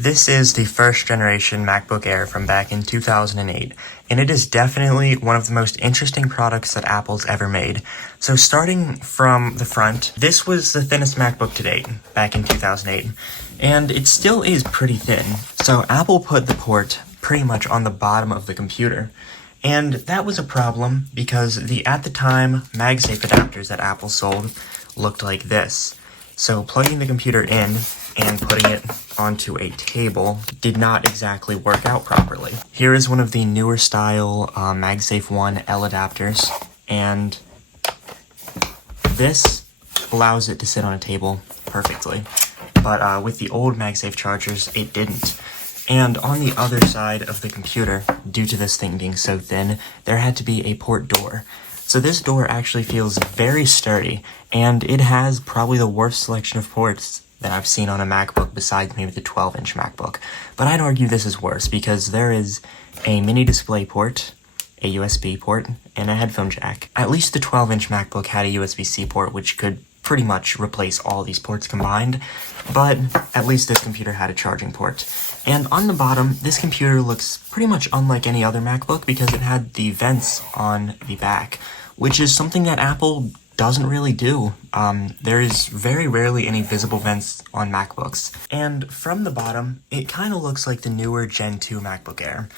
This is the first generation MacBook Air from back in 2008, and it is definitely one of the most interesting products that Apple's ever made. So starting from the front, this was the thinnest MacBook to date, back in 2008, and it still is pretty thin. So Apple put the port pretty much on the bottom of the computer. And that was a problem because the, at the time, MagSafe adapters that Apple sold looked like this. So plugging the computer in and putting it onto a table did not exactly work out properly. Here is one of the newer style MagSafe 1 L adapters, and this allows it to sit on a table perfectly. But with the old MagSafe chargers, it didn't. And on the other side of the computer, due to this thing being so thin, there had to be a port door. So this door actually feels very sturdy, and it has probably the worst selection of ports that I've seen on a MacBook besides maybe the 12-inch MacBook. But I'd argue this is worse because there is a mini display port, a USB port, and a headphone jack. At least the 12-inch MacBook had a USB-C port, which could pretty much replace all these ports combined, but at least this computer had a charging port. And on the bottom, this computer looks pretty much unlike any other MacBook because it had the vents on the back, which is something that Apple doesn't really do. There is very rarely any visible vents on MacBooks. And from the bottom, it kind of looks like the newer Gen 2 MacBook Air.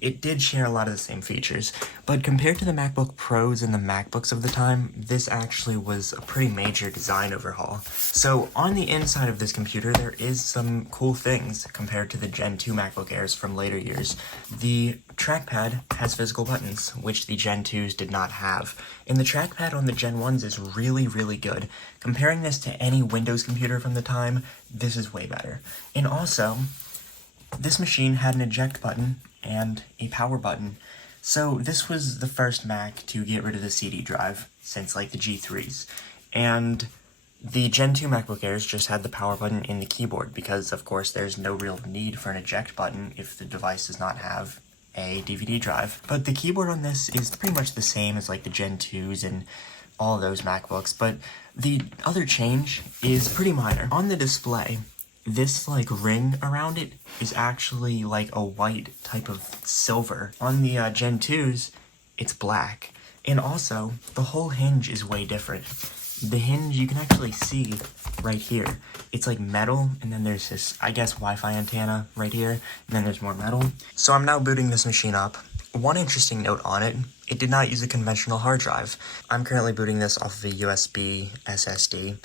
It did share a lot of the same features, but compared to the MacBook Pros and the MacBooks of the time, this actually was a pretty major design overhaul. So on the inside of this computer, there is some cool things compared to the Gen 2 MacBook Airs from later years. The trackpad has physical buttons, which the Gen 2s did not have. And the trackpad on the Gen 1s is really, really good. Comparing this to any Windows computer from the time, this is way better. And also, this machine had an eject button and a power button. So this was the first Mac to get rid of the CD drive since like the G3s. And the Gen 2 MacBook Airs just had the power button in the keyboard because of course there's no real need for an eject button if the device does not have a DVD drive. But the keyboard on this is pretty much the same as like the Gen 2s and all of those MacBooks, but the other change is pretty minor. On the display, this like ring around it is actually like a white type of silver. On the Gen 2s, it's black. And also, the whole hinge is way different. The hinge you can actually see right here. It's like metal, and then there's this, I guess, Wi-Fi antenna right here, and then there's more metal. So I'm now booting this machine up. One interesting note on it, it did not use a conventional hard drive. I'm currently booting this off of a USB SSD,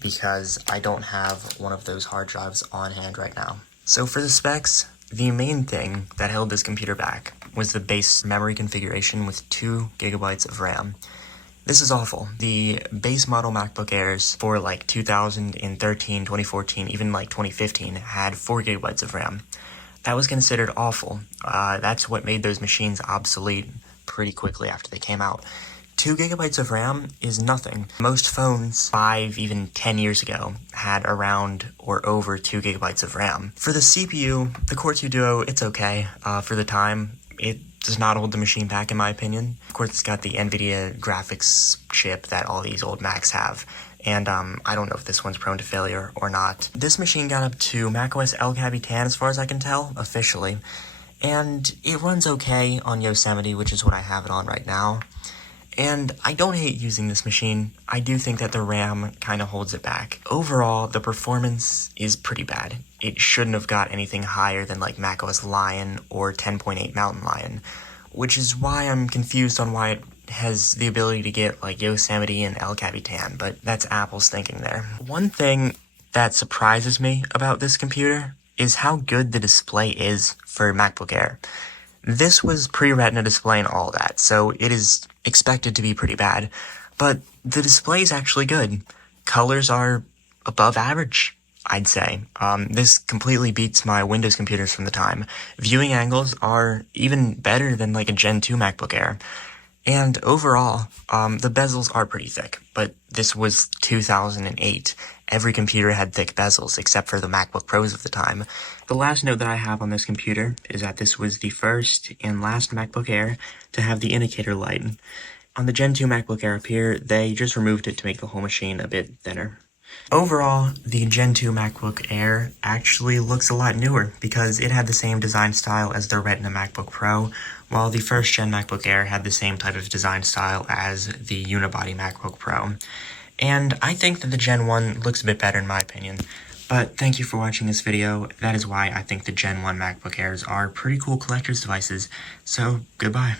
because I don't have one of those hard drives on hand right now. So for the specs, the main thing that held this computer back was the base memory configuration with 2 gigabytes of RAM. This is awful. The base model MacBook Airs for like 2013, 2014, even like 2015 had 4 gigabytes of RAM. That was considered awful. That's what made those machines obsolete pretty quickly after they came out. 2 gigabytes of RAM is nothing. Most phones 5, even 10 years ago had around or over 2 gigabytes of RAM. For the CPU, the Core 2 Duo, it's okay. For the time, it does not hold the machine back in my opinion. Of course, it's got the NVIDIA graphics chip that all these old Macs have. And I don't know if this one's prone to failure or not. This machine got up to macOS El Capitan as far as I can tell, officially. And it runs okay on Yosemite, which is what I have it on right now. And I don't hate using this machine. I do think that the RAM kind of holds it back. Overall, the performance is pretty bad. It shouldn't have got anything higher than like macOS Lion or 10.8 Mountain Lion, which is why I'm confused on why it has the ability to get like Yosemite and El Capitan, but that's Apple's thinking there. One thing that surprises me about this computer is how good the display is for MacBook Air. This was pre-Retina display and all that, so it is expected to be pretty bad, but the display is actually good. Colors are above average, I'd say. This completely beats my Windows computers from the time. Viewing angles are even better than like a Gen 2 MacBook Air. And overall, the bezels are pretty thick, but this was 2008. Every computer had thick bezels, except for the MacBook Pros of the time. The last note that I have on this computer is that this was the first and last MacBook Air to have the indicator light. On the Gen 2 MacBook Air up here, they just removed it to make the whole machine a bit thinner. Overall, the Gen 2 MacBook Air actually looks a lot newer because it had the same design style as the Retina MacBook Pro, while the first gen MacBook Air had the same type of design style as the unibody MacBook Pro. And I think that the Gen 1 looks a bit better in my opinion. But thank you for watching this video. That is why I think the Gen 1 MacBook Airs are pretty cool collector's devices. So, goodbye.